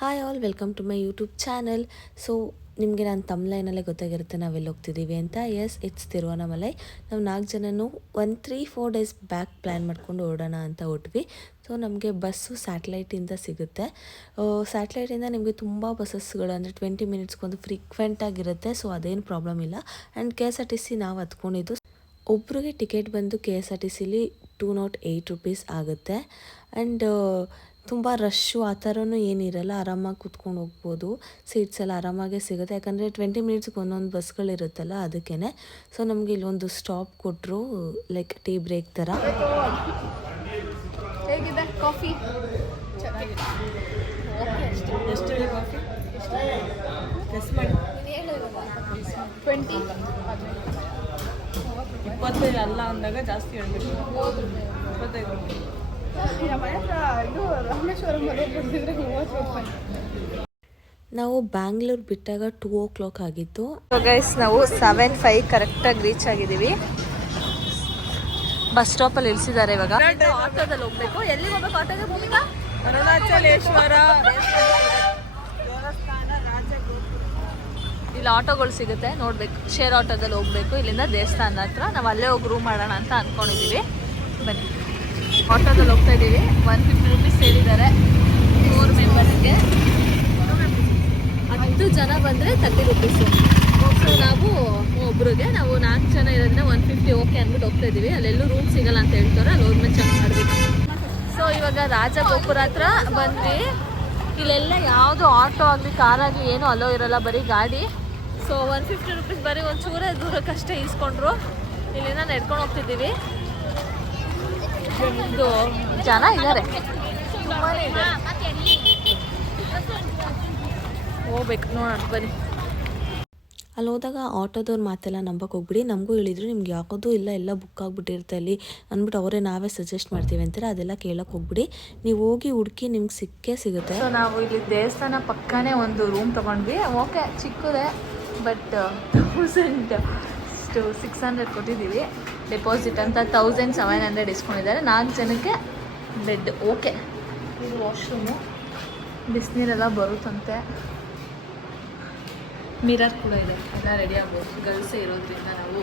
Hi all, welcome to my YouTube channel. So ನಿಮಗೆ ನಾನು ತಮ್ಲೈನಲ್ಲೇ ಗೊತ್ತಾಗಿರುತ್ತೆ ನಾವೆಲ್ಲಿ ಹೋಗ್ತಿದ್ದೀವಿ ಅಂತ. Yes, it's Tiruvannamalai. ನಾವು 4 ಜನನೂ 3-4 ಡೇಸ್ ಬ್ಯಾಕ್ ಪ್ಲ್ಯಾನ್ ಮಾಡ್ಕೊಂಡು ಹೊರಡೋಣ ಅಂತ ಹೊಟ್ವಿ. ಸೊ ನಮಗೆ ಬಸ್ಸು ಸ್ಯಾಟಲೈಟಿಂದ ಸಿಗುತ್ತೆ. ಸ್ಯಾಟಲೈಟಿಂದ ನಿಮಗೆ ತುಂಬ ಬಸ್ಸಸ್ಗಳು ಅಂದರೆ 20 ಮಿನಿಟ್ಸ್ಗೊಂದು ಫ್ರೀಕ್ವೆಂಟಾಗಿರುತ್ತೆ. ಸೊ ಅದೇನು ಪ್ರಾಬ್ಲಮ್ ಇಲ್ಲ. ಆ್ಯಂಡ್ KSRTC ನಾವು ಹತ್ಕೊಂಡಿದ್ದು ಒಬ್ರಿಗೆ ಟಿಕೆಟ್ ಬಂದು KSRTCಲಿ 208 ರುಪೀಸ್ ಆಗುತ್ತೆ. ಆ್ಯಂಡ್ ತುಂಬ ರಶ್ಶು ಆ ಥರನೂ ಏನಿರಲ್ಲ, ಆರಾಮಾಗಿ ಕುತ್ಕೊಂಡು ಹೋಗ್ಬೋದು. ಸೀಟ್ಸ್ ಎಲ್ಲ ಆರಾಮಾಗೇ ಸಿಗುತ್ತೆ, ಯಾಕಂದರೆ 20 ಮಿನಿಟ್ಸ್ಗೆ ಒಂದೊಂದು ಬಸ್ಗಳಿರುತ್ತಲ್ಲ ಅದಕ್ಕೇ. ಸೊ ನಮಗೆ ಇಲ್ಲೊಂದು ಸ್ಟಾಪ್ ಕೊಟ್ಟರು, ಲೈಕ್ ಟೀ ಬ್ರೇಕ್ ಥರ. ಹೇಗಿದೆ ಕಾಫಿ? ಚೆನ್ನಾಗಿದೆ. ಓಕೆ, ಎಷ್ಟು ಕಾಫಿ? ಗೆಸ್ ಮಾಡಿ. 20 25 ಅಲ್ಲ ಅಂದಾಗ ಜಾಸ್ತಿ ಹೇಳ್ಬೇಕು. 25 ನಾವು ಬ್ಯಾಂಗ್ಳೂರು ಬಿಟ್ಟಾಗ 2 o'clock ಆಗಿತ್ತು. ಸೊ ಗೈಸ್, ನಾವು 7:05 ಕರೆಕ್ಟಾಗಿ ರೀಚ್ ಆಗಿದ್ದೀವಿ. ಬಸ್ ಸ್ಟಾಪಲ್ಲಿ ಇಳಿಸಿದ್ದಾರೆ. ಇವಾಗ ಆಟೋದಲ್ಲಿ ಹೋಗ್ಬೇಕು. ಎಲ್ಲಿ ಹೋಗ್ಬೇಕು ಆಟೋಗೆ? ಭೂಮಿಕಾ, ಅರುಣಾಚಲೇಶ್ವರ ಇಲ್ಲಿ ಆಟೋಗಳು ಸಿಗುತ್ತೆ, ನೋಡ್ಬೇಕು. ಶೇರ್ ಆಟೋದಲ್ಲಿ ಹೋಗ್ಬೇಕು ಇಲ್ಲಿಂದ ದೇವಸ್ಥಾನದ ಹತ್ರ. ನಾವು ಅಲ್ಲೇ ಹೋಗಿ ರೂಮ್ ಮಾಡೋಣ ಅಂತ ಅಂದ್ಕೊಂಡಿದ್ದೀವಿ. ಬನ್ನಿ, ಆಟೋದಲ್ಲಿ ಹೋಗ್ತಾ ಇದ್ದೀವಿ. 150 ರುಪೀಸ್ ಸೇರಿದ್ದಾರೆ 4 ಮೆಂಬರ್ಸ್ಗೆ. 10 ಜನ ಬಂದರೆ 30 ರುಪೀಸು. ಸೊ ನಾವು ಒಬ್ರಿಗೆ, ನಾವು 4 ಜನ ಇರೋದ್ರಿಂದ 150 ಓಕೆ ಅಂದ್ಬಿಟ್ಟು ಹೋಗ್ತಾ ಇದ್ದೀವಿ. ಅಲ್ಲೆಲ್ಲೂ ರೂಮ್ ಸಿಗಲ್ಲ ಅಂತ ಹೇಳ್ತಾರೆ, ಅಲ್ಲಿ ಹೋದ್ಮೇಲೆ ಚೆಕ್ ಮಾಡಬೇಕು. ಸೊ ಇವಾಗ ರಾಜಗೋಪುರ ಹತ್ರ ಬಂದ್ವಿ. ಇಲ್ಲೆಲ್ಲ ಯಾವುದು ಆಟೋ ಆಗಲಿ ಕಾರಾಗಲಿ ಏನೂ ಅಲೋ ಇರೋಲ್ಲ, ಬರೀ ಗಾಡಿ. ಸೊ 150 ರುಪೀಸ್ ಬರೀ ಒಂಚೂರೇ ದೂರಕ್ಕಷ್ಟೇ ಈಸ್ಕೊಂಡ್ರು. ಇಲ್ಲಿಂದ ನಡ್ಕೊಂಡು ಹೋಗ್ತಿದ್ದೀವಿ. ಇದು ಜನ ಇದ್ದಾರೆ, ಹೋಗ್ಬೇಕು, ನೋಡೋಣ ಬನ್ನಿ. ಅಲ್ಲಿ ಹೋದಾಗ ಆಟೋದವ್ರ ಮಾತೆಲ್ಲ ನಂಬಕ್ಕೆ ಹೋಗ್ಬಿಡಿ. ನಮಗೂ ಹೇಳಿದ್ರು ನಿಮ್ಗೆ ಯಾವುದೂ ಇಲ್ಲ, ಎಲ್ಲ ಬುಕ್ ಆಗಿಬಿಟ್ಟಿರುತ್ತೆ ಅಲ್ಲಿ ಅಂದ್ಬಿಟ್ಟು ಅವರೇ ನಾವೇ ಸಜೆಸ್ಟ್ ಮಾಡ್ತೀವಿ ಅಂತಾರೆ. ಅದೆಲ್ಲ ಕೇಳಕ್ಕೆ ಹೋಗ್ಬಿಡಿ. ನೀವು ಹೋಗಿ ಹುಡುಕಿ ನಿಮ್ಗೆ ಸಿಗುತ್ತೆ. ಸೊ ನಾವು ಇಲ್ಲಿ ದೇವಸ್ಥಾನ ಪಕ್ಕನೇ ಒಂದು ರೂಮ್ ತೊಗೊಂಡ್ವಿ. ಓಕೆ, ಚಿಕ್ಕದೇ, ಬಟ್ 1600 ಕೊಟ್ಟಿದ್ದೀವಿ ಡೆಪಾಸಿಟ್ ಅಂತ. 1700 ಇಸ್ಕೊಂಡಿದ್ದಾರೆ. 4 ಜನಕ್ಕೆ ಬೆಡ್. ಓಕೆ, ಇದು ವಾಶ್ರೂಮು, ಬಿಸಿನೀರೆಲ್ಲ ಬರುತ್ತಂತೆ. ಮಿರರ್ ಕೂಡ ಇದೆ, ಎಲ್ಲ ರೆಡಿ ಆಗ್ಬೋದು. ಗರ್ಲ್ಸೇ ಇರೋದ್ರಿಂದ ನಾವು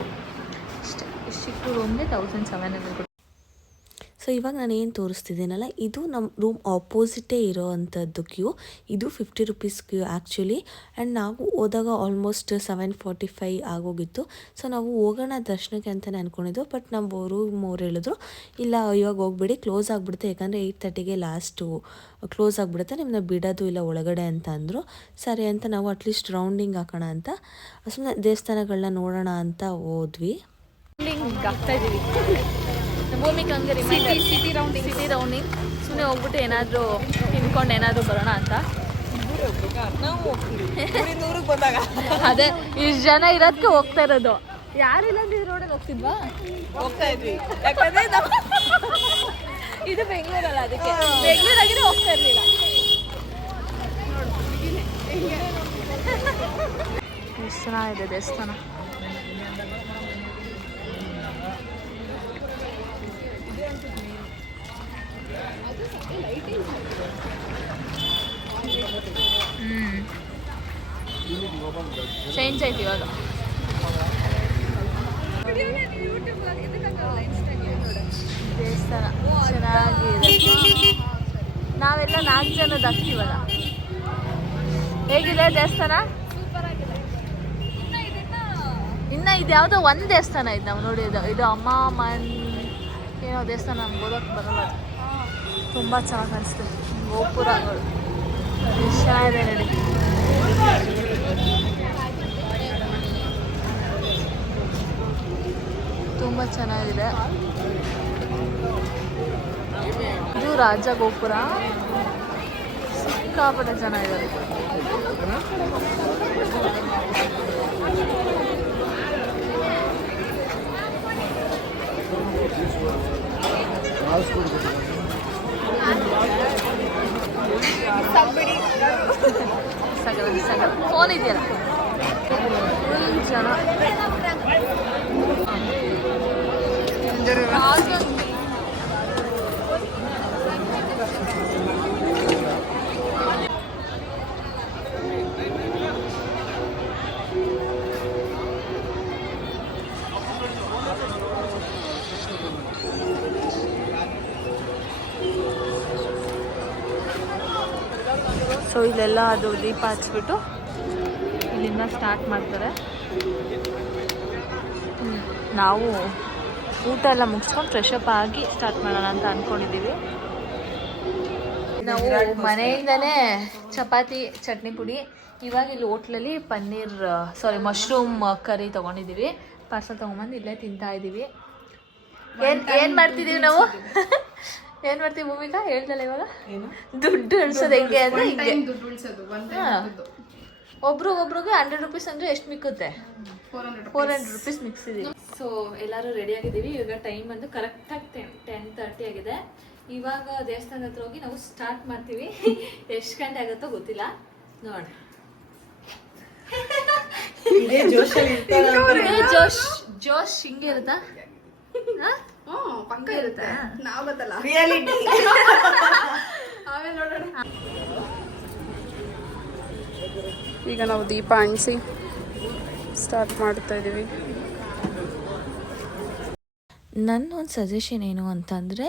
ಅಷ್ಟೇ. ಚಿಕ್ಕ ರೂಮ್ಗೆ 1700 ಕೊಟ್ಟು. ಸೊ ಇವಾಗ ನಾನು ಏನು ತೋರಿಸ್ತಿದ್ದೀನಲ್ಲ, ಇದು ನಮ್ಮ ರೂಮ್ ಆಪೋಸಿಟೇ ಇರೋ ಅಂಥದ್ದು ಕ್ಯೂ. ಇದು 50 ರುಪೀಸ್ ಕ್ಯೂ ಆ್ಯಕ್ಚುಲಿ. ಆ್ಯಂಡ್ ನಾವು ಹೋದಾಗ ಆಲ್ಮೋಸ್ಟ್ 7:45 ಆಗೋಗಿತ್ತು. ಸೊ ನಾವು ಹೋಗೋಣ ದರ್ಶನಕ್ಕೆ ಅಂತಲೇ ಅಂದ್ಕೊಂಡಿದ್ದು. ಬಟ್ ನಮ್ಮ ರೂಮ್ ಅವ್ರು ಹೇಳಿದ್ರು ಇಲ್ಲ, ಇವಾಗ ಹೋಗ್ಬಿಡಿ, ಕ್ಲೋಸ್ ಆಗಿಬಿಡುತ್ತೆ, ಯಾಕಂದರೆ 8:30ಗೆ ಲಾಸ್ಟು ಕ್ಲೋಸ್ ಆಗಿಬಿಡುತ್ತೆ, ನಿಮ್ಮನ್ನ ಬಿಡೋದು ಇಲ್ಲ ಒಳಗಡೆ ಅಂತ ಅಂದರು. ಸರಿ ಅಂತ ನಾವು ಅಟ್ಲೀಸ್ಟ್ ರೌಂಡಿಂಗ್ ಹಾಕೋಣ ಅಂತ ಸುಮ್ಮನೆ ದೇವಸ್ಥಾನಗಳನ್ನ ನೋಡೋಣ ಅಂತ ಹೋದ್ವಿ. ಆಗ್ತಾ ಇದ್ದೀವಿ. ಭೂಮಿಕಾ ಹಂಗೆ ಸಿಟಿ ರೌಂಡಿಂಗ್ ಸುಮ್ಮನೆ ಹೋಗ್ಬಿಟ್ಟು ಏನಾದರೂ ತಿನ್ಕೊಂಡು ಏನಾದರೂ ಬರೋಣ ಅಂತ. ಅದೇ ಇಷ್ಟು ಜನ ಇರೋದಕ್ಕೆ ಹೋಗ್ತಾ ಇರೋದು. ಯಾರಿಲ್ಲ ನೀವು ರೋಡಲ್ಲಿ ಹೋಗ್ತಾ ಇದ್ವಿ. ಇದು ಬೆಂಗಳೂರಲ್ಲ, ಅದಕ್ಕೆ ಬೆಂಗಳೂರಾಗಿದ್ರೆ ಹೋಗ್ತಾ ಇರಲಿಲ್ಲ. ಎಷ್ಟು ಚೆನ್ನಾಗಿದೆ ದೇವಸ್ಥಾನ. ಚೇಂಜ್ ಆಯ್ತು ಇವಾಗ. ದೇವಸ್ಥಾನ ಚೆನ್ನಾಗಿದೆ. ನಾವೆಲ್ಲ 4 ಜನದ ಆಗ್ತೀವಲ್ಲ. ಹೇಗಿದೆ ದೇವಸ್ಥಾನ? ಇನ್ನು ಇದು ಯಾವುದೋ ಒಂದು ದೇವಸ್ಥಾನ ಇದೆ ನಾವು ನೋಡಿದ್ದು. ಇದು ಅಮ್ಮ ಏನೋ ದೇವಸ್ಥಾನ, ನಮ್ಗೆ ಓದೋಕ್ಕೆ ಬರಲ್ಲ. ತುಂಬ ಚೆನ್ನಾಗಿ ಕಾಣಿಸ್ತು ಗೋಪುರಗಳು. ಇಷ್ಟ ಇದೆ ನೋಡಿ. ತುಂಬ ಚೆನ್ನಾಗಿದೆ. ಇದು ರಾಜಗೋಪುರ, ಸಿಕ್ಕಾಪಟ್ಟೆ ಚೆನ್ನಾಗಿದೆ. ಸಗಲ ಫೋನ್ ಇದೆಯಲ್ಲ, ಫುಲ್ ಜನ. ಸೊ ಇಲ್ಲೆಲ್ಲ ಅದು ದೀಪ ಹಚ್ಬಿಟ್ಟು ಇಲ್ಲಿಂದ ಸ್ಟಾರ್ಟ್ ಮಾಡ್ತಾರೆ. ನಾವು ಊಟ ಎಲ್ಲ ಮುಗಿಸ್ಕೊಂಡು ಫ್ರೆಶ್ ಅಪ್ ಆಗಿ ಸ್ಟಾರ್ಟ್ ಮಾಡೋಣ ಅಂತ ಅಂದ್ಕೊಂಡಿದ್ದೀವಿ. ನಾವು ಮನೆಯಿಂದನೇ ಚಪಾತಿ ಚಟ್ನಿ ಪುಡಿ, ಇವಾಗ ಇಲ್ಲಿ ಹೋಟ್ಲಲ್ಲಿ ಮಶ್ರೂಮ್ ಕರಿ ತೊಗೊಂಡಿದ್ದೀವಿ. ಪಾರ್ಸಲ್ ತೊಗೊಂಬಂದು ಇಲ್ಲೇ ತಿಂತಾ ಇದ್ದೀವಿ. ಏನು ಮಾಡ್ತಿದ್ದೀವಿ ನಾವು? ಏನು ಮಾಡ್ತೀವಿ ಭೂಮಿಕಾ? ಹೇಳ್ದಲ್ಲ ಇವಾಗ ದುಡ್ಡು ಉಳಿಸೋದು ಹೆಂಗೆ ಅಂದರೆ ಹಿಂಗೆ ಒಬ್ರಿಗೊಬ್ರಿಗೆ 100 ರೂಪೀಸ್ ಅಂದರೆ ಎಷ್ಟು ಮಿಕ್ಕುತ್ತೆ? 400 ರೂಪೀಸ್ ಮಿಕ್ಸಿದ್ದೀವಿ. ಸೊ ಎಲ್ಲರೂ ರೆಡಿ ಆಗಿದ್ದೀವಿ. ಇವಾಗ ಟೈಮ್ ಬಂದು ಕರೆಕ್ಟಾಗಿ 10:30 ಆಗಿದೆ. ಇವಾಗ ದೇವಸ್ಥಾನದ ಹತ್ರ ಹೋಗಿ ನಾವು ಸ್ಟಾರ್ಟ್ ಮಾಡ್ತೀವಿ. ಎಷ್ಟು ಗಂಟೆ ಆಗುತ್ತೋ ಗೊತ್ತಿಲ್ಲ, ನೋಡ. ಜೋಶ್ ಹಿಂಗೆ ಇರುತ್ತಾ? ಪಕ್ಕ ಇರುತ್ತೆ. ಆಮೇಲೆ ನೋಡೋಣ. ಈಗ ನಾವು ದೀಪ ಅಂಟಿಸಿ ಸ್ಟಾರ್ಟ್ ಮಾಡ್ತಾ ಇದ್ದೀವಿ. ನನ್ನ ಒಂದು ಸಜೆಷನ್ ಏನು ಅಂತಂದರೆ,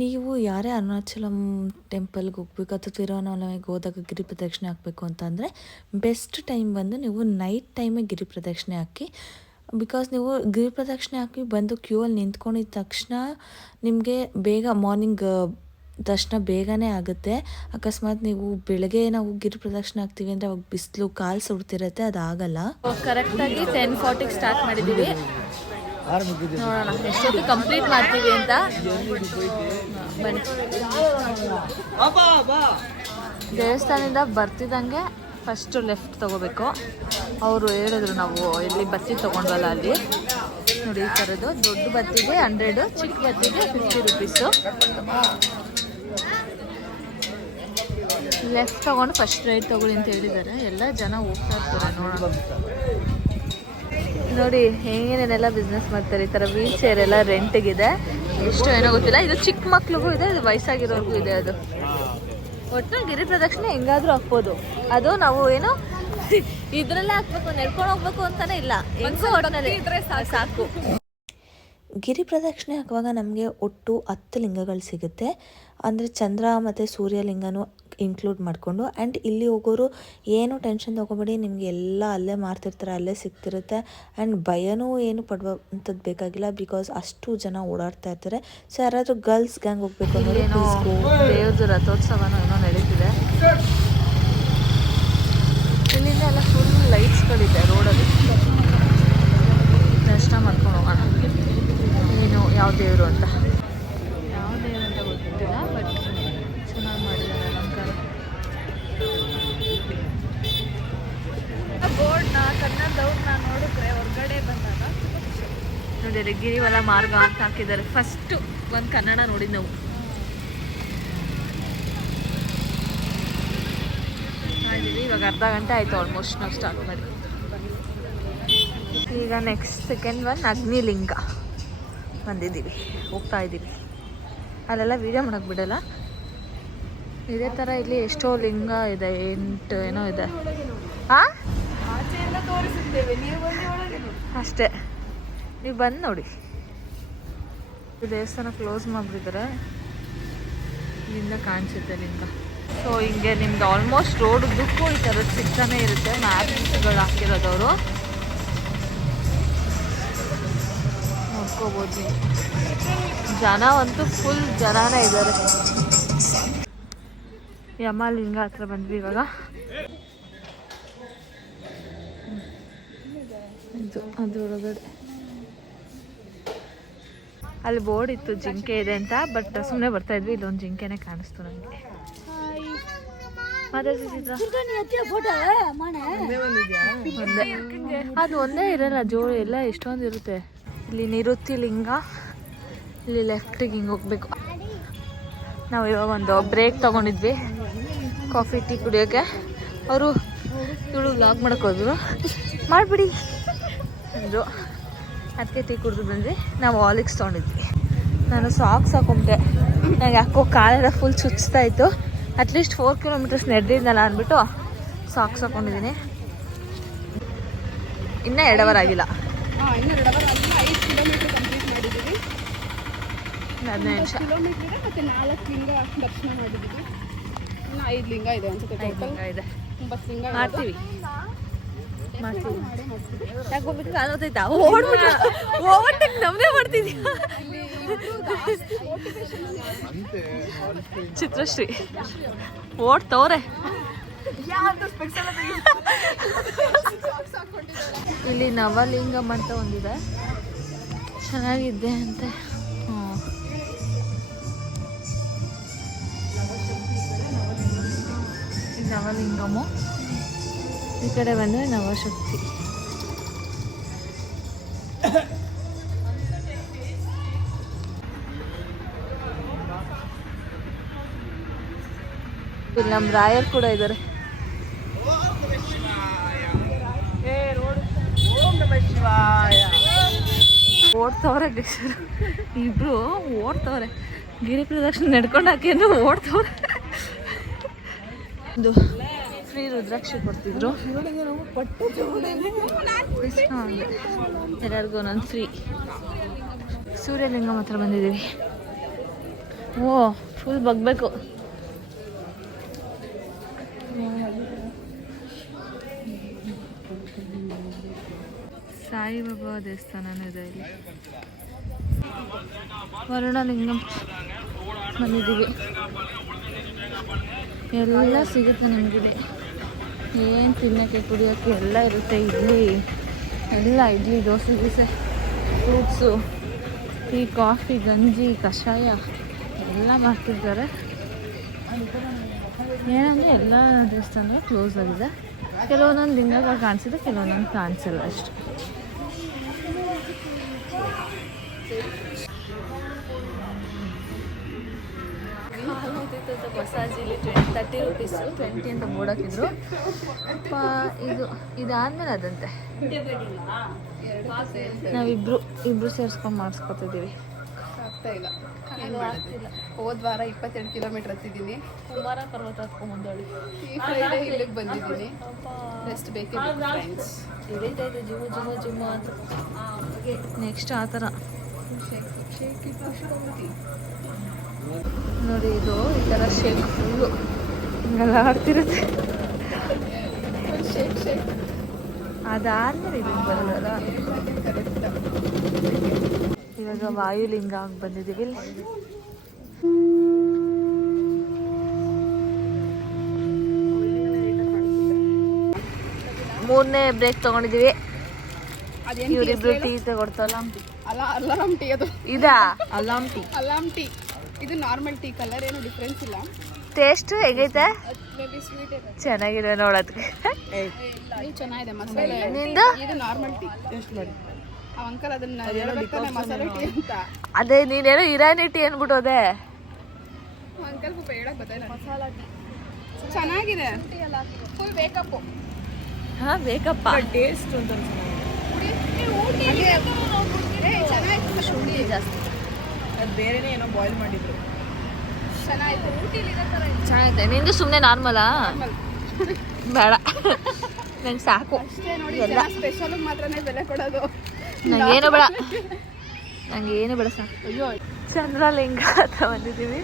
ನೀವು ಯಾರೇ ಅರುಣಾಚಲಂ ಟೆಂಪಲ್ಗೆ ಹೋಗ್ಬೇಕು ಅಥವಾ ತಿರುವಣ್ಣಾಮಲೈಗೆ ಹೋದಾಗ ಗಿರಿ ಪ್ರದಕ್ಷಿಣೆ ಹಾಕಬೇಕು ಅಂತಂದರೆ ಬೆಸ್ಟ್ ಟೈಮ್ ಬಂದು ನೀವು ನೈಟ್ ಟೈಮೇ ಗಿರಿ ಪ್ರದಕ್ಷಿಣೆ ಹಾಕಿ. ಬಿಕಾಸ್ ನೀವು ಗಿರಿ ಪ್ರದಕ್ಷಿಣೆ ಹಾಕಿ ಬಂದು ಕ್ಯೂ ಅಲ್ಲಿ ನಿಂತ್ಕೊಂಡಿದ್ದ ತಕ್ಷಣ ನಿಮಗೆ ಬೇಗ ಮಾರ್ನಿಂಗ್ ದರ್ಶನ ಬೇಗನೆ ಆಗುತ್ತೆ. ಅಕಸ್ಮಾತ್ ನೀವು ಬೆಳಗ್ಗೆ ನಾವು ಗಿರಿ ಪ್ರದಕ್ಷಿಣೆ ಹಾಕ್ತೀವಿ ಅಂದರೆ ಅವಾಗ ಬಿಸಿಲು ಕಾಲು ಸುಡ್ತಿರುತ್ತೆ, ಅದಾಗಲ್ಲ. ಕರೆಕ್ಟಾಗಿ 10:40 ಸ್ಟಾರ್ಟ್ ಮಾಡಿದ್ದೀವಿ. ನೋಡೋಣ ಎಷ್ಟೊತ್ತಿಗೆ ಕಂಪ್ಲೀಟ್ ಮಾಡ್ತೀವಿ ಅಂತ. ಬನ್ನಿ. ದೇವಸ್ಥಾನದಿಂದ ಬರ್ತಿದ್ದಂಗೆ ಫಸ್ಟು ಲೆಫ್ಟ್ ತೊಗೋಬೇಕು. ಅವರು ಹೇಳಿದ್ರು, ನಾವು ಎಲ್ಲಿ ಬತ್ತಿ ತೊಗೊಂಡ್ವಲ್ಲ ಅಲ್ಲಿ ನೋಡಿ, ಈ ಥರದ್ದು ದೊಡ್ಡ ಬತ್ತಿಗೆ 100, ಚಿಕ್ಕ ಬತ್ತಿಗೆ 50 ರೂಪೀಸು. ಲೆಫ್ಟ್ ತೊಗೊಂಡು ಫಸ್ಟ್ ರೈಟ್ ತೊಗೊಳ್ಳಿ ಅಂತ ಹೇಳಿದ್ದಾರೆ. ಎಲ್ಲ ಜನ ಹೋಗ್ತಾ ಇರ್ತಾರೆ. ನೋಡೋಣ ನೋಡಿ ಏನೇನೆಲ್ಲ ಬಿಸ್ನೆಸ್ ಮಾಡ್ತಾರೆ. ಈ ಥರ ವೀಲ್ ಚೇರ್ ಎಲ್ಲ ರೆಂಟಿಗಿದೆ. ಎಷ್ಟು ಏನೋ ಗೊತ್ತಿಲ್ಲ. ಇದು ಚಿಕ್ಕ ಮಕ್ಳಿಗೂ ಇದೆ, ಇದು ವಯಸ್ಸಾಗಿರೋರ್ಗೂ ಇದೆ. ಅದು ಒಟ್ಟು ಗಿರಿ ಪ್ರದಕ್ಷಿಣೆ ಹೆಂಗಾದ್ರೂ ಹಾಕ್ಬೋದು. ಅದು ನಾವು ಏನು ಇದ್ರಲ್ಲೇ ಹಾಕ್ಬೇಕು, ನಡ್ಕೊಂಡು ಹೋಗ್ಬೇಕು ಅಂತಾನೆ ಇಲ್ಲ, ಹೆಂಗೋ ಒಟ್ಟಿನಲ್ಲಿ ಇದ್ರೆ ಸಾಕು. ಗಿರಿ ಪ್ರದಕ್ಷಿಣೆ ಹಾಕುವಾಗ ನಮಗೆ ಒಟ್ಟು 10 ಲಿಂಗಗಳು ಸಿಗುತ್ತೆ. ಅಂದರೆ ಚಂದ್ರ ಮತ್ತು ಸೂರ್ಯಲಿಂಗನೂ ಇನ್ಕ್ಲೂಡ್ ಮಾಡಿಕೊಂಡು. ಆ್ಯಂಡ್ ಇಲ್ಲಿ ಹೋಗೋರು ಏನೂ ಟೆನ್ಷನ್ ತೊಗೊಬೇಡಿ, ನಿಮಗೆ ಎಲ್ಲ ಅಲ್ಲೇ ಮಾರ್ತಿರ್ತಾರೆ, ಅಲ್ಲೇ ಸಿಗ್ತಿರುತ್ತೆ. ಆ್ಯಂಡ್ ಭಯನೂ ಏನು ಪಡುವಂಥದ್ದು ಬೇಕಾಗಿಲ್ಲ, ಬಿಕಾಸ್ ಅಷ್ಟು ಜನ ಓಡಾಡ್ತಾ ಇರ್ತಾರೆ. ಸೊ ಯಾರಾದರೂ ಗರ್ಲ್ಸ್ ಗ್ಯಾಂಗ್ ಹೋಗ್ಬೇಕು ಅಂದರೆ ದೇವ್ರದ್ದು ರಥೋತ್ಸವನೂ ಏನೋ ನಡೀತಿದೆ. ಇಲ್ಲಿಂದ ಎಲ್ಲ ಫುಲ್ ಲೈಟ್ಸ್ಗಳಿದೆ ರೋಡಲ್ಲಿ. ದರ್ಶನ ಮಾಡ್ಕೊಂಡು ಹೋಗೋಣ. ಏನು ಯಾವ ದೇವರು ಅಂತ ಗೊತ್ತಿಲ್ಲ, ಬಟ್ ಚೆನ್ನಾಗಿ ಮಾಡಿದ್ದಾರೆ ಅಲಂಕಾರ. ಬೋರ್ಡ್ನ ಕನ್ನಡದವ್ರನ್ನ ನೋಡಿದ್ರೆ ಹೊರಗಡೆ ಬಂದಾಗ ನೋಡಿ, ಗಿರಿವಲ ಮಾರ್ಗ ಅಂತ ಹಾಕಿದ್ದಾರೆ. ಫಸ್ಟು ಒಂದು ಕನ್ನಡ ನೋಡಿದ್ದು ನಾವು. ಇವಾಗ ಅರ್ಧ ಗಂಟೆ ಆಯಿತು ಆಲ್ಮೋಸ್ಟ್ ನಾವು ಸ್ಟಾರ್ಟ್ ಮಾಡಿ. ಈಗ ನೆಕ್ಸ್ಟ್ ಸೆಕೆಂಡ್ ಒನ್ ಅಗ್ನಿಲಿಂಗ ಬಂದಿದ್ದೀವಿ, ಹೋಗ್ತಾ ಇದ್ದೀವಿ. ಅಲ್ಲೆಲ್ಲ ವೀಡಿಯೋ ಮಾಡೋಕ್ಕೆ ಬಿಡಲ್ಲ. ಇದೇ ಥರ ಇಲ್ಲಿ ಎಷ್ಟೋ ಲಿಂಗ ಇದೆ, 8 ಏನೋ ಇದೆ. ಹಾಂ ಅಷ್ಟೇ, ನೀವು ಬಂದು ನೋಡಿ. ದೇವಸ್ಥಾನ ಕ್ಲೋಸ್ ಮಾಡಿಬಿಟ್ಟಿದ್ದಾರೆ, ಇಲ್ಲಿಂದ ಕಾಣಿಸುತ್ತೆ ಲಿಂಗ. ಸೊ ಹಿಂಗೆ ನಿಮ್ಗೆ ಆಲ್ಮೋಸ್ಟ್ ರೋಡ್ ಉದ್ದಕ್ಕೂ ಈ ಥರದ್ದು ಸಿಗ್ತಾನೆ ಇರುತ್ತೆ ಮ್ಯಾಪ್ಸ್ಗಳು ಹಾಕಿರೋದವರು. ನೋಡ್ಕೋಬೋದು ನೀವು. ಜನ ಅಂತೂ ಫುಲ್ ಜನನೇ ಇದ್ದಾರೆ. ಯಮಲಿಂಗ ಹತ್ರ ಬಂದ್ವಿ ಇವಾಗ. ಅದ್ರೊಳಗಡೆ ಅಲ್ಲಿ ಬೋರ್ಡ್ ಇತ್ತು ಜಿಂಕೆ ಇದೆ ಅಂತ, ಬಟ್ ಸುಮ್ಮನೆ ಬರ್ತಾ ಇದ್ವಿ. ಇಲ್ಲೊಂದು ಜಿಂಕೆನೇ ಕಾಣಿಸ್ತು ನನಗೆ. ಅದು ಒಂದೇ ಇರಲ್ಲ, ಜೋಡಿ ಎಲ್ಲ ಎಷ್ಟೊಂದು ಇರುತ್ತೆ. ಇಲ್ಲಿ ನಿವೃತ್ತಿ ಲಿಂಗ, ಇಲ್ಲಿ ಲೆಫ್ಟಿಗೆ ಹಿಂಗೆ ಹೋಗ್ಬೇಕು. ನಾವು ಇವಾಗ ಒಂದು ಬ್ರೇಕ್ ತೊಗೊಂಡಿದ್ವಿ ಕಾಫಿ ಟೀ ಕುಡಿಯೋಕ್ಕೆ. ಅವರು ಇವಳು ವ್ಲಾಗ್ ಮಾಡೋಕ್ಕೆ ಹೋದ್ರು, ಮಾಡಿಬಿಡಿ ಅಂದರು. ಅದಕ್ಕೆ ಟೀ ಕುಡಿದು ಬಂದ್ವಿ. ನಾವು ಹಾರ್ಲಿಕ್ಸ್ ತೊಗೊಂಡಿದ್ವಿ. ನಾನು ಸಾಕ್ಸ್ ಹಾಕೊಂಡೆ, ನನಗೆ ಯಾಕೋ ಕಾಲೆಲ್ಲ ಫುಲ್ ಚುಚ್ತಾ ಇತ್ತು. ಅಟ್ಲೀಸ್ಟ್ 4 ಕಿಲೋಮೀಟರ್ಸ್ ನಡೆದಿದ್ದಲ್ಲ ಅಂದ್ಬಿಟ್ಟು ಸಾಕ್ಸ್ ಹಾಕೊಂಡಿದ್ದೀನಿ. ಇನ್ನೂ 2 ಅವರ್ ಆಗಿಲ್ಲ, 5 ಕಿಲೋಮೀಟರ್ ಕಂಪ್ಲೀಟ್ ಮಾಡಿದ್ದೀವಿ. 15 ನಿಮಿಷ. ಕಿಲೋಮೀಟರ್ ಮತ್ತು 4 ಲಿಂಗ ದರ್ಶನ ಮಾಡಿದ್ದೀವಿ. ಇನ್ನು 5 ಲಿಂಗ ಇದೆ ಅನ್ಸುತ್ತೆ ಟೋಟಲ್. ಇದೆ 9 ಲಿಂಗ ಮಾಡ್ತೀವಿ ಮಾಡ್ತೀವಿ. ಯಾಕೆ ಹೋಗ್ಬಿಟ್ಟು ಕಾಲೋತೈತಾ ಓವರ್ಟೇಕ್ ನಮ್ಮದೇ ಮಾಡ್ತಿದ್ಯಾ ಚಿತ್ರಶ್ರೀ ಓಡ್ತವ್ರೆ ಇಲ್ಲಿ ನವಲಿಂಗಂ ಅಂತ ಒಂದಿದೆ ಚೆನ್ನಾಗಿದೆ ಅಂತೆ. ನವಲಿಂಗಮು ಈ ಕಡೆ ಬಂದರೆ ನವಶಕ್ತಿ. ಇಲ್ಲಿ ನಮ್ಮ ರಾಯರ್ ಕೂಡ ಇದ್ದಾರೆ. ಓಡ್ತವ್ರೆ ಗೇಶರು ಇಬ್ರು ಓಡ್ತವ್ರೆ. ಗಿರಿ ಪ್ರದಕ್ಷಿಣೆ ನಡ್ಕೊಂಡು ಹಾಕಿದ್ರು ಓಡ್ತವ್ರೆ. ಒಂದು ಫ್ರೀ ರುದ್ರಾಕ್ಷಿ ಕೊಡ್ತಿದ್ರು ಎಲ್ಲರಿಗೂ ನಾನು ಫ್ರೀ. ಸೂರ್ಯಲಿಂಗಂ ಹತ್ರ ಬಂದಿದ್ದೀವಿ. ಓ ಫುಲ್ ಬಗ್ಬೇಕು. ಸಾಯಿಬಾಬಾ ದೇವಸ್ಥಾನನೂ ಇದೆ ಇಲ್ಲಿ. ವರುಣಲಿಂಗಂ ಬಂದಿದ್ದೀವಿ. ಎಲ್ಲ ಸಿಗುತ್ತೆ ನಿಮಗಿದೆ. ಏನು ತಿನ್ನೋಕ್ಕೆ ಕುಡಿಯೋಕ್ಕೆ ಎಲ್ಲ ಇರುತ್ತೆ. ಇಡ್ಲಿ ದೋಸೆ ಗೀಸೆ ಫ್ರೂಟ್ಸು ಟೀ ಕಾಫಿ ಗಂಜಿ ಕಷಾಯ ಎಲ್ಲ ಮಾಡ್ತಿರ್ತಾರೆ. ಏನಂದರೆ ಎಲ್ಲ ದೇವಸ್ಥಾನ ಕ್ಲೋಸ್ ಆಗಿದೆ. ಕೆಲವೊಂದೊಂದು ಲಿಂಗಗಳು ಕಾಣಿಸಿದೆ, ಕೆಲವೊಂದೊಂದು ಕಾಣಿಸಲ್ಲ ಅಷ್ಟು. ಮಸಾಜಿಲಿ 30 ರೂಪೀಸು 20 ಅಂತ ಬೋರ್ಡ್ ಹಾಕಿದ್ರು. ಇದಾದ್ಮೇಲೆ ಅದಂತೆ ನಾವಿಬ್ರು ಸೇರಿಸ್ಕೊಂಡು ಮಾಡಿಸ್ಕೊತಿದ್ದೀವಿ. ಆಗ್ತಾ ಇಲ್ಲ. ಹೋದ ವಾರ 22 ಕಿಲೋಮೀಟರ್ ಹತ್ತಿದ್ದೀನಿ. ಕುಮಾರ ಪರ್ವತ ಹತ್ಕೊಂಡ್ಬಂದವಳಿ. ಈ ಫ್ರೈಡೇ ಇಲ್ಲಿಗೆ ಬಂದಿದ್ದೀನಿ. ರೆಸ್ಟ್ ಬೇಕೇ ಫ್ರೆಂಡ್ಸ್. ಇಳಿತಾ ಇದೆ ಜಿಮ್ಮು ಅಂತ. ನೆಕ್ಸ್ಟ್ ಆ ಥರ ನೋಡಿ, ಇದು ಈ ಥರ ಶೇಕ್ ಫುಲ್ಲು ಹಿಂಗೆಲ್ಲ ಆಡ್ತಿರುತ್ತೆ. ಅದಾದ್ಮೇಲೆ ಇದಕ್ಕೆ ಬರೋದಲ್ಲ. ಇವಾಗ ವಾಯುಲಿಂಗ ಬಂದಿದ್ದೀವಿ. ಮೂರನೇ ಬ್ರೇಕ್ ತಗೊಂಡಿದ್ದೀವಿ. ಇವರಿಬ್ರು ಟೀ ತಗೊಡ್ತಲ್ಲ. ಅಲಾರಂ ಟೀ ಅದು. ಇದಾ ಅಲಾಮ್ ಟೀ. ಇದು ನಾರ್ಮಲ್ ಟೀ. ಕಲರ್ ಏನು ಡಿಫ್ರೆನ್ಸ್ ಇಲ್ಲ. ಟೇಸ್ಟ್ ಹೇಗೈತೆ? ಚೆನ್ನಾಗಿದೆ ನೋಡೋದಕ್ಕೆ. ಚೆನ್ನಾಗಿದೆ ಮಸಾಲೆ. ನಿಂದು ಇದು ನಾರ್ಮಲ್ ಟೀ. ಟೇಸ್ಟ್ ಮಾಡಿ. ಆ ಅಂಕಲ್ ಅದನ್ನ ಹೇಳ್ಬೇಕಾನೆ ಮಸಾಲೆ ಟೀ ಅಂತ. ಅದೇ ನೀನೇನೋ ಇರಾನಿ ಟೀ ಅನ್ಬಿಟ್ಟೋದೆ. ಅಂಕಲ್ ಪಾಪ ಹೇಳಕ್ ಗೊತ್ತಾಯಿಲ್ಲ. ಮಸಾಲಾ ಟೀ ಚೆನ್ನಾಗಿದೆ. ಫುಲ್ ಬೇಕಪ್ಪು. ಹಾಂ ಬೇಕಪ್ಪ. ಟೇಸ್ಟ್ ಅಂತ ಶುಂಠಿ ಜಾಸ್ತಿ. ಅದು ಬೇರೆನೇ ಏನೋ ಬಾಯ್ಲ್ ಮಾಡಿದ್ರು. ಚೆನ್ನಾಗಿದೆ. ನಿಂದು ಸುಮ್ಮನೆ ನಾರ್ಮಲಾ? ಬೇಡ ನಂಗೆ ಸಾಕು. ಸ್ಪೆಷಲ್ ಮಾತ್ರನೇ ಬೆಲೆ ಕೊಡೋದು. ನಂಗೇನು ಬೇಡ ಸಾಕು. ಅಯ್ಯೋ ಚಂದ್ರಲಿಂಗ ಅಂತ ಬಂದಿದ್ದೀವಿ.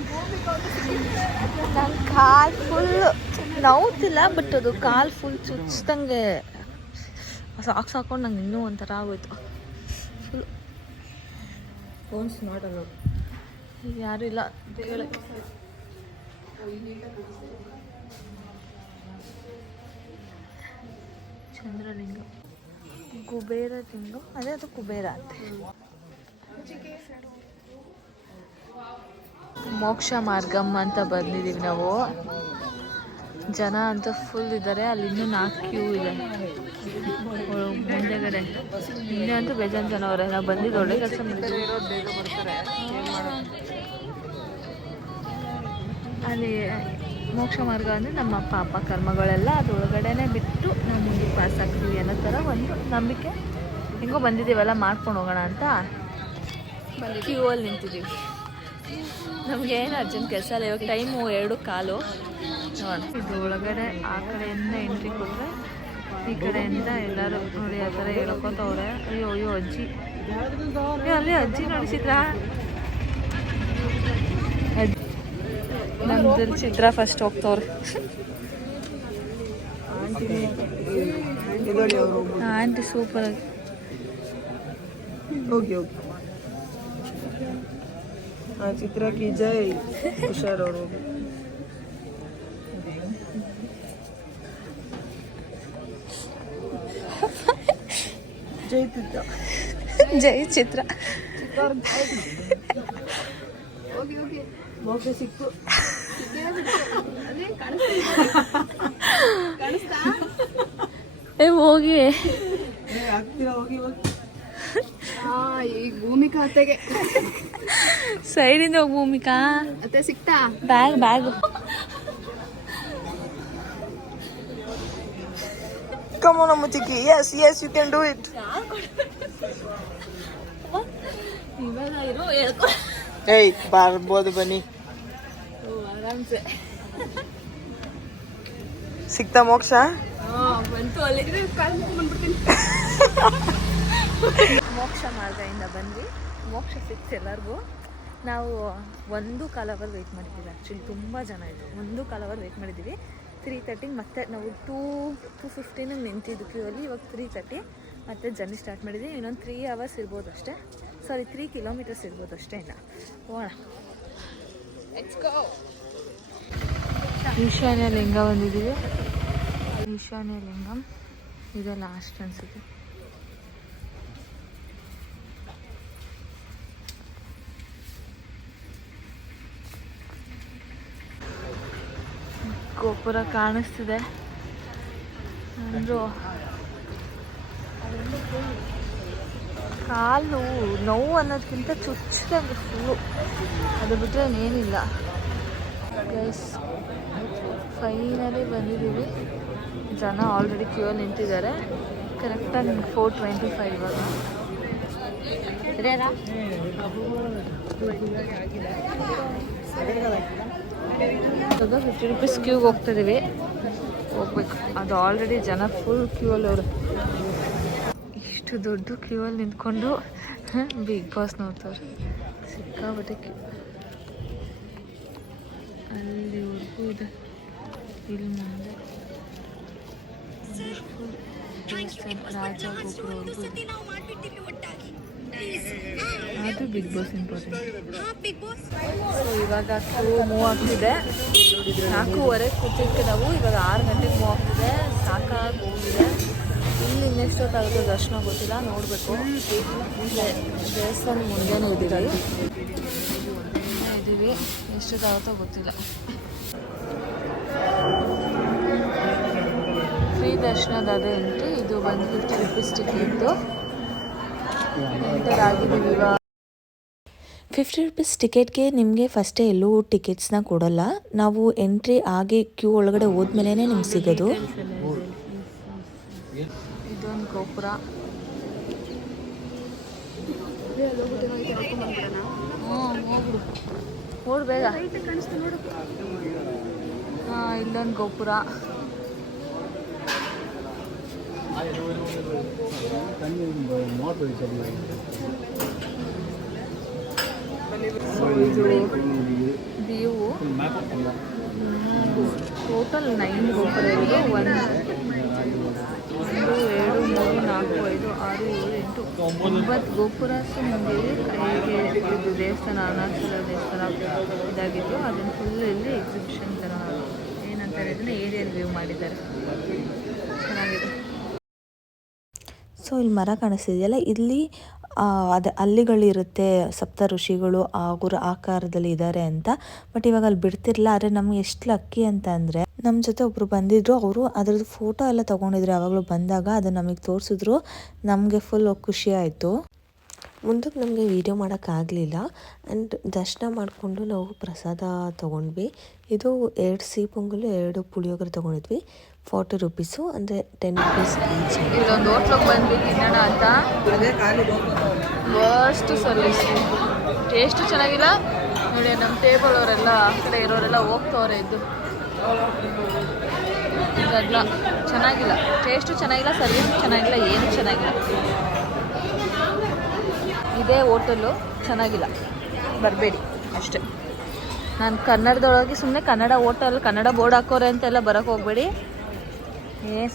ನನ್ನ ಕಾಲು ಫುಲ್ ನೋವುತ್ತಿಲ್ಲ, ಬಟ್ ಅದು ಕಾಲು ಫುಲ್ ಚುಚ್ಚಿದಂಗೆ ಸಾಕ್ಸ್ ಹಾಕೊಂಡು ನಂಗೆ ಇನ್ನೂ ಒಂಥರ ಆಗೋಯ್ತು ಫುಲ್. ಫೋನ್ಸ್ ನೋಡಲ್ಲ ಯಾರು ಇಲ್ಲ ಹೇಳಕ್ಕೆ. ಚಂದ್ರಲಿಂಗ, ಕುಬೇರ ಲಿಂಗ, ಅದೇ ಅದು ಕುಬೇರ ಅಂತೆ. ಮೋಕ್ಷ ಮಾರ್ಗಮ್ ಅಂತ ಬಂದಿದ್ದೀವಿ ನಾವು. ಜನ ಅಂತೂ ಫುಲ್ ಇದ್ದಾರೆ. ಅಲ್ಲಿ ಇನ್ನೂ 4 ಕ್ಯೂ ಇದೆ ಮುಂದೆಗಡೆ. ಇನ್ನೇ ಅಂತೂ ಬೇಜಾನ್ ಜನ ಅವರೇ. ನಾವು ಬಂದಿದ್ದು ಒಳ್ಳೆ ಕೆಲಸ ಮಾಡಿದ್ದೀವಿ. ಅಲ್ಲಿ ಮೋಕ್ಷ ಮಾರ್ಗ ಅಂದರೆ ನಮ್ಮ ಪಾಪ ಕರ್ಮಗಳೆಲ್ಲ ಅದು ಒಳಗಡೆನೆ ಬಿಟ್ಟು ನಾವು ಮುಂದೆ ಪಾಸ್ ಆಗ್ತೀವಿ ಅನ್ನೋ ಥರ ಒಂದು ನಂಬಿಕೆ. ಹೆಂಗೋ ಬಂದಿದ್ದೀವಲ್ಲ ಮಾಡ್ಕೊಂಡು ಹೋಗೋಣ ಅಂತ ಕ್ಯೂ ಅಲ್ಲಿ ನಿಂತಿದ್ದೀವಿ. ನಮಗೇನು ಅರ್ಜೆಂಟ್ ಕೆಲಸ ಇಲ್ಲ. ಇವಾಗ ಟೈಮು 2:15 ನೋಡೋಣ. ಇದು ಒಳಗಡೆ ಆ ಕಡೆಯಿಂದ ಎಂಟ್ರಿ ಕೊಟ್ಟರೆ ಈ ಕಡೆಯಿಂದ ಎಲ್ಲರೂ ನೋಡಿ ಆ ಥರ ಹೇಳ್ಕೊತವ್ರೆ. ಅಯ್ಯೋ ಅಜ್ಜಿ, ಅಲ್ಲಿ ಅಜ್ಜಿ ನೋಡಿಸಿದ್ರಾ? ನಮ್ದು ಚಿತ್ರ ಫಸ್ಟ್ ಹೋಗ್ತವ್ರೆ. ಆಂಟಿ ಸೂಪರ್ ಆಗಿ ಹೋಗಿ ಹೋಗಿ. ಚಿತ್ರಕ್ಕೆ ಜೈ. ಹುಷಾರವ್ರು ಹೋಗಿ. ಜೈ ಚಿತ್ರ. ಜೈ ಚಿತ್ರ. ಮೋಕ್ಷ ಸಿಕ್ತು. ಹೋಗಿ ಆಗ್ತೀರಾ ಹೋಗಿ ಹೋಗಿ. ಈಗ ಭೂಮಿಕಾ ಅತ್ತೆಗೆ ಸೈಡಿಂದ ಹೋಗಿ ಭೂಮಿಕಾ. ಅತ್ತೆ ಸಿಕ್ತಾ? Bag Come on, Amachiki. Yes, you can do it. Hey, ಬರ್ಬೋದು ಬನ್ನಿ. ಆರಾಮ್ಸೆ ಸಿಕ್ತಾ ಮೋಕ್ಷ? ಬಂತು ಅಲ್ಲಿ. ಮೋಕ್ಷ ಮಾರ್ಗದಿಂದ ಬಂದ್ವಿ. ಮೋಕ್ಷ ಸಿಕ್ತು ಎಲ್ಲರಿಗೂ. ನಾವು 1.25 ಅವರ್ ವೆಯ್ಟ್ ಮಾಡಿದ್ದೀವಿ. ಆ್ಯಕ್ಚುಲಿ ತುಂಬ ಜನ ಇತ್ತು. 1.25 ಅವರ್ ವೆಯ್ಟ್ ಮಾಡಿದ್ದೀವಿ. 3:30 ಮತ್ತೆ ನಾವು 2:15 ನಿಂತಿದ್ದು ಕ್ಯೂ ಅಲ್ಲಿ. ಇವಾಗ 3:30 ಮತ್ತೆ ಜರ್ನಿ ಸ್ಟಾರ್ಟ್ ಮಾಡಿದ್ವಿ. ಇನ್ನೊಂದು 3 ಅವರ್ಸ್ ಇರ್ಬೋದು ಅಷ್ಟೇ. 3 ಕಿಲೋಮೀಟರ್ಸ್ ಇರ್ಬೋದು ಅಷ್ಟೇ. ಇಲ್ಲ ಹೋಗೋಣ. ಈಶಾನ್ಯ ಲಿಂಗ ಬಂದಿದ್ದೀವಿ. ಈಶಾನ್ಯ ಲಿಂಗಂ ಇದೆ ಲಾಸ್ಟ್ ಅನ್ಸುತ್ತೆ. ಗೋಪುರ ಕಾಣಿಸ್ತಿದೆ. ಅಂದ್ರು ಕಾಲು ನೋವು ಅನ್ನೋದಕ್ಕಿಂತ ಚುಚ್ಚಿದಂಗೆ ಫುಲ್ಲು. ಅದು ಬಿಟ್ಟರೆ ಏನಿಲ್ಲ. ಗೈಸ್ ಫೈನಲಿ ಬಂದಿದ್ದೀವಿ. ಜನ ಆಲ್ರೆಡಿ ಕ್ಯೂ ಅಲ್ಲಿ ನಿಂತಿದ್ದಾರೆ. ಕರೆಕ್ಟಾಗಿ 4:25 ಇವಾಗ. ಸರಿಯಾ 50 ರೂಪೀಸ್ ಕ್ಯೂಗೆ ಹೋಗ್ತಿದ್ದೀವಿ. ಹೋಗ್ಬೇಕು. ಅದು ಆಲ್ರೆಡಿ ಜನ ಫುಲ್ ಕ್ಯೂ ಅಲ್ಲಿ ಅವರು. ಇಷ್ಟು ದೊಡ್ಡ ಕ್ಯೂ ಅಲ್ಲಿ ನಿಂತ್ಕೊಂಡು ಬಿಗ್ ಬಾಸ್ ನೋಡ್ತವ್ರೆ. ಸಿಕ್ಕಾಬಟ್ಟೆ ಕ್ಯೂ. ಅಲ್ಲಿವರೆಗೂ ಇದೆ. ಇಲ್ಲಿ ಮುಂದೆ ರಾಜ ಗೋಪುರವರೆಗೂ ಇದೆ. ಅದು ಬಿಗ್ ಬಾಸ್ ಇಂಪಾರ್ಟೆಂಟ್. ಸೊ ಇವಾಗ ಕ್ಯೂ ಮೂವ್ ಆಗ್ತಿದೆ. 4:15 ಕೂತಿದ್ಕೆ ನಾವು. ಇವಾಗ 6 ಗಂಟೆಗೆ ಮೂವ್ ಆಗ್ತಿದೆ. ಸಾಕಾಗಿ ಹೋಗಿದೆ. ಇಲ್ಲಿ ಇನ್ನೆಷ್ಟೊತ್ತಾಗುತ್ತೆ ದರ್ಶನ ಗೊತ್ತಿಲ್ಲ, ನೋಡಬೇಕು. ದೇವಸ್ಥಾನ ಮುಂದೆನೇ ಇದ್ದೀವಿ. ಎಷ್ಟೊತ್ತಾಗುತ್ತೋ ಗೊತ್ತಿಲ್ಲ. ಫ್ರೀ ದರ್ಶನದ ಅದೇ ಎಂಟ್ರಿ. ಇದು ಬಂದು 50 ರೂಪೀಸ್ ಟಿಕೆಟ್ದು. ಎಂಟರ್ ಆಗಿದ್ದೀವಿ ಇವಾಗ. 50 ರೂಪೀಸ್ ಟಿಕೆಟ್ಗೆ ನಿಮಗೆ ಫಸ್ಟೇ ಎಲ್ಲೂ ಟಿಕೆಟ್ಸ್ನ ಕೊಡೋಲ್ಲ. ನಾವು ಎಂಟ್ರಿ ಆಗಿ ಕ್ಯೂ ಒಳಗಡೆ ಹೋದ್ಮೇಲೆ ನಿಮ್ಗೆ ಸಿಗೋದು. ಇದೊಂದು ಗೋಪುರ. ಹೋಗ್ಬಿಡು ಓಡ್ ಬೇಗ. ಇಲ್ಲೊಂದು ಗೋಪುರ. ವ್ಯೂ ಟೋಟಲ್ 9 ಗೋಪುರ ಇರೋದು. 1 2 7 3 4 5 6 7 8 9 ಗೋಪುರ ಮುಂದೆ ಹೇಗೆ ಇದು ದೇವಸ್ಥಾನ ಅರುಣಾಚಲ ದೇವಸ್ಥಾನ ಇದಾಗಿತ್ತು. ಅದನ್ನು ಫುಲ್ ಇಲ್ಲಿ ಎಕ್ಸಿಬಿಷನ್ ಥರ ಏನಂತಾರೆ ಇದನ್ನು ಏರಿಯಲ್ ವ್ಯೂ ಮಾಡಿದ್ದಾರೆ. ಚೆನ್ನಾಗಿದೆ. ಸೊ ಇಲ್ಲಿ ಮರ ಕಾಣಿಸ್ತಿದೆಯಲ್ಲ, ಇಲ್ಲಿ ಅದು ಹಲ್ಲಿಗಳಿರುತ್ತೆ. ಸಪ್ತ ಋಷಿಗಳು ಆಗುರ ಆಕಾರದಲ್ಲಿ ಇದ್ದಾರೆ ಅಂತ. ಬಟ್ ಇವಾಗ ಅಲ್ಲಿ ಬಿಡ್ತಿರಲಿಲ್ಲ. ಆದರೆ ನಮ್ಗೆ ಎಷ್ಟು ಲಕ್ಕಿ ಅಂತ ಅಂದರೆ, ನಮ್ಮ ಜೊತೆ ಒಬ್ಬರು ಬಂದಿದ್ರು. ಅವರು ಅದರದ್ದು ಫೋಟೋ ಎಲ್ಲ ತೊಗೊಂಡಿದ್ರು. ಯಾವಾಗಲೂ ಬಂದಾಗ ಅದನ್ನು ನಮಗೆ ತೋರಿಸಿದ್ರು. ನಮಗೆ ಫುಲ್ ಖುಷಿ ಆಯಿತು. ಮುಂದಕ್ಕೆ ನಮಗೆ ವೀಡಿಯೋ ಮಾಡೋಕ್ಕಾಗಲಿಲ್ಲ. ಆ್ಯಂಡ್ ದರ್ಶನ ಮಾಡಿಕೊಂಡು ನಾವು ಪ್ರಸಾದ ತೊಗೊಂಡ್ವಿ. ಇದು 2 ಸಿಹಿ ಪೊಂಗಲು 2 ಪುಳಿಯೋಗರೆ ತೊಗೊಂಡಿದ್ವಿ. 40 ರೂಪೀಸು, ಅಂದರೆ 10 ರೂಪೀಸ್ ಈಚ್. ಇಲ್ಲೊಂದು ಹೋಟ್ಲಿಗೆ ಬಂದ್ವಿ ತಿನ್ನೋಣ ಅಂತ. ಫಸ್ಟ್ ಸರ್ವಿಸ್ ಟೇಸ್ಟು ಚೆನ್ನಾಗಿಲ್ಲ ನೋಡಿ. ನಮ್ಮ ಟೇಬಲ್ ಅವರೆಲ್ಲ ಆ ಕಡೆ ಇರೋರೆಲ್ಲ ಹೋಗ್ತವ್ರೆ. ಇದ್ದು ಇದೆಲ್ಲ ಚೆನ್ನಾಗಿಲ್ಲ. ಟೇಸ್ಟು ಚೆನ್ನಾಗಿಲ್ಲ, ಸರ್ವಿಸು ಚೆನ್ನಾಗಿಲ್ಲ, ಏನೂ ಚೆನ್ನಾಗಿಲ್ಲ. ಇದೇ ಹೋಟೆಲು ಚೆನ್ನಾಗಿಲ್ಲ, ಬರಬೇಡಿ ಅಷ್ಟೇ. ನಾನು ಕನ್ನಡದೊಳಗೆ ಸುಮ್ಮನೆ ಕನ್ನಡ ಹೋಟೆಲ್ ಕನ್ನಡ ಬೋರ್ಡ್ ಹಾಕೋರೆ ಅಂತೆಲ್ಲ ಬರೋಕ್ಕೆ ಹೋಗ್ಬೇಡಿ.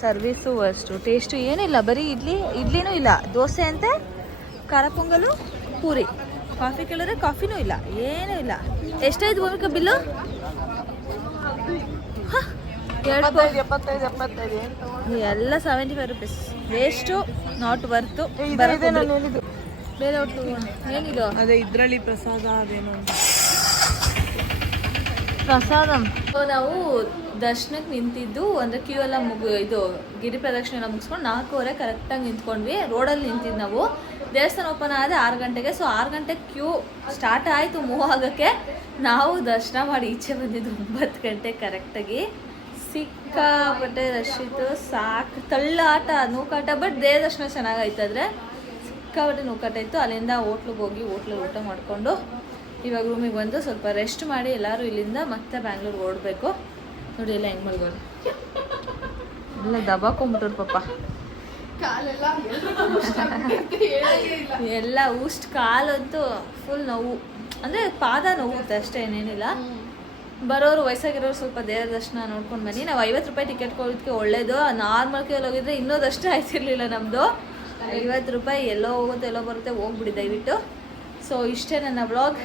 ಸರ್ವಿಸು ಅಷ್ಟು ಟೇಸ್ಟು ಏನಿಲ್ಲ, ಬರೀ ಇಡ್ಲಿನೂ ಇಲ್ಲ, ದೋಸೆ ಅಂತೆ, ಖಾರ ಪೊಂಗಲು, ಪೂರಿ. ಕಾಫಿ ಕೇಳಿದ್ರೆ ಕಾಫಿನೂ ಇಲ್ಲ, ಏನೂ ಇಲ್ಲ. ಎಷ್ಟಾಯ್ತು ಭೂಮಿಕಾ ಬಿಲ್ಲು? ಎಲ್ಲ 75 ರುಪೀಸ್. ವೇಸ್ಟು, ನಾಟ್ ವರ್ತು. ಬೇರೆ ಹೊತ್ತು ಏನಿದು? ಅದೇ ಇದ್ರಲ್ಲಿ ಪ್ರಸಾದ ಅದೇನೋ ಪ್ರಸಾದಂ. ನಾವು ದರ್ಶನಕ್ಕೆ ನಿಂತಿದ್ದು ಅಂದರೆ ಕ್ಯೂ ಎಲ್ಲ ಇದು ಗಿರಿ ಪ್ರದಕ್ಷಿಣೆ ಎಲ್ಲ ಮುಗಿಸ್ಕೊಂಡು 4:15 ಕರೆಕ್ಟಾಗಿ ನಿಂತ್ಕೊಂಡ್ವಿ. ರೋಡಲ್ಲಿ ನಿಂತಿದ್ದು ನಾವು. ದೇವಸ್ಥಾನ ಓಪನ್ ಆದ 6 ಗಂಟೆಗೆ. ಸೊ 6 ಗಂಟೆಗೆ ಕ್ಯೂ ಸ್ಟಾರ್ಟ್ ಆಯಿತು ಮೂವ್ ಆಗೋಕ್ಕೆ. ನಾವು ದರ್ಶನ ಮಾಡಿ ಈಚೆ ಬಂದಿದ್ದು 9 ಗಂಟೆ ಕರೆಕ್ಟಾಗಿ. ಸಿಕ್ಕಾಪಟ್ಟೆ ರಶ್ ಇತ್ತು, ಸಾಕು ತಳ್ಳಾಟ ನೂಕಾಟ. ಬಟ್ ದೇವ ದರ್ಶನ ಚೆನ್ನಾಗಾಯ್ತಂದರೆ ಸಿಕ್ಕಾಪಟ್ಟೆ ನೂಕಾಟ ಇತ್ತು. ಅಲ್ಲಿಂದ ಹೋಟ್ಲಿಗೆ ಹೋಗಿ ಹೋಟ್ಲಲ್ಲಿ ಊಟ ಮಾಡಿಕೊಂಡು ಇವಾಗ ರೂಮಿಗೆ ಬಂದು ಸ್ವಲ್ಪ ರೆಸ್ಟ್ ಮಾಡಿ ಎಲ್ಲರೂ ಇಲ್ಲಿಂದ ಮತ್ತೆ ಬ್ಯಾಂಗ್ಳೂರ್ಗೆ ಓಡಬೇಕು. ನೋಡಿ ಎಲ್ಲ ಹೆಂಗೆ ಮಲ್ಗೋದು, ಎಲ್ಲ ದಬಾಕೊಂಬಿಟ್ಟರು ಪಾಪ. ಎಲ್ಲ ಉಷ್ಟು ಕಾಲಂತೂ ಫುಲ್ ನೋವು, ಅಂದರೆ ಪಾದ ನೋವುತ್ತೆ ಅಷ್ಟೇ, ಏನೇನಿಲ್ಲ. ಬರೋರು ವಯಸ್ಸಾಗಿರೋರು ಸ್ವಲ್ಪ ದೇವರ ದರ್ಶನ ನೋಡ್ಕೊಂಡು ಬನ್ನಿ. ನಾವು 50 ರೂಪಾಯಿ ಟಿಕೆಟ್ ಕೊಡೋದಕ್ಕೆ ಒಳ್ಳೇದು. ನಾರ್ಮಲ್ ಕೇಳಿ ಹೋಗಿದ್ರೆ ಇನ್ನೋದಷ್ಟು ಆಯ್ತಿರ್ಲಿಲ್ಲ ನಮ್ಮದು. 50 ರೂಪಾಯಿ ಎಲ್ಲೋ ಹೋಗುತ್ತೆ ಎಲ್ಲೋ ಬರುತ್ತೆ, ಹೋಗ್ಬಿಡಿ ದಯವಿಟ್ಟು. ಸೊ ಇಷ್ಟೇ ನನ್ನ ಬ್ಲಾಗ್.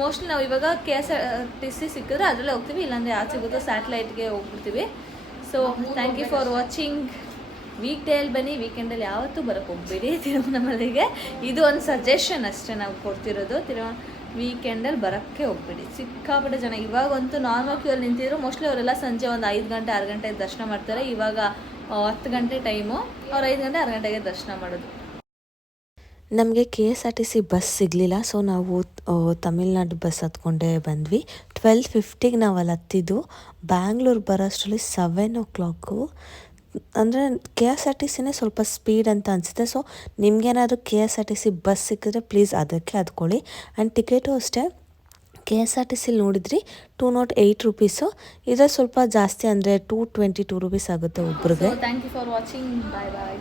ಮೋಸ್ಟ್ಲಿ ನಾವು ಇವಾಗ KSRTC ಸಿಕ್ಕಿದ್ರೆ ಅದರಲ್ಲೇ ಹೋಗ್ತೀವಿ, ಇಲ್ಲಾಂದರೆ ಯಾವ್ದು ಸಿಗುತ್ತೋ ಸ್ಯಾಟಲೈಟ್ಗೆ ಹೋಗ್ಬಿಡ್ತೀವಿ. So thank you for watching. ವೀಕ್ ಡೇಯಲ್ಲಿ ಬನ್ನಿ, ವೀಕೆಂಡಲ್ಲಿ ಯಾವತ್ತೂ ಬರೋಕ್ಕೆ ಹೋಗ್ಬೇಡಿ ತಿರುವಣ್ಣಾಮಲೈಗೆ. ಇದು ಒಂದು ಸಜೆಷನ್ ಅಷ್ಟೇ ನಾವು ಕೊಡ್ತಿರೋದು. ವೀಕೆಂಡಲ್ಲಿ ಬರೋಕ್ಕೆ ಹೋಗ್ಬೇಡಿ, ಸಿಕ್ಕಾಪಟ್ಟೆ ಜನ. ಇವಾಗಂತೂ ನಾರ್ಮಲ್ ಕ್ಯೂ ಅಲ್ಲಿ ನಿಂತಿದ್ರು. ಮೋಸ್ಟ್ಲಿ ಅವರೆಲ್ಲ ಸಂಜೆ ಒಂದು 5 ಗಂಟೆ 6 ಗಂಟೆಗೆ ದರ್ಶನ ಮಾಡ್ತಾರೆ. ಇವಾಗ 10 ಗಂಟೆ ಟೈಮು, ಅವ್ರು 5 ಗಂಟೆ 6 ಗಂಟೆಗೆ ದರ್ಶನ ಮಾಡೋದು. ನಮಗೆ KSRTC ಬಸ್ ಸಿಗಲಿಲ್ಲ. ಸೊ ನಾವು ತಮಿಳ್ನಾಡು ಬಸ್ ಹತ್ಕೊಂಡೇ ಬಂದ್ವಿ. 12:50ಗೆ ನಾವು ಅಲ್ಲಿ ಹತ್ತಿದ್ದು. ಬ್ಯಾಂಗ್ಳೂರು ಬರೋಷ್ಟರಲ್ಲಿ 7 o'clock. ಅಂದರೆ KSRTCನೇ ಸ್ವಲ್ಪ ಸ್ಪೀಡ್ ಅಂತ ಅನಿಸುತ್ತೆ. ಸೊ ನಿಮಗೇನಾದರೂ KSRTC ಬಸ್ ಸಿಕ್ಕಿದ್ರೆ ಪ್ಲೀಸ್ ಅದಕ್ಕೆ ಹತ್ಕೊಳ್ಳಿ. ಆ್ಯಂಡ್ ಟಿಕೆಟು ಅಷ್ಟೇ KSRTC ನೋಡಿದ್ರಿ 208 ರುಪೀಸು. ಇದ್ರೆ ಸ್ವಲ್ಪ ಜಾಸ್ತಿ ಅಂದರೆ 222 ರುಪೀಸ್ ಆಗುತ್ತೆ ಒಬ್ರಿಗೆ. Thank you for watching. Bye bye.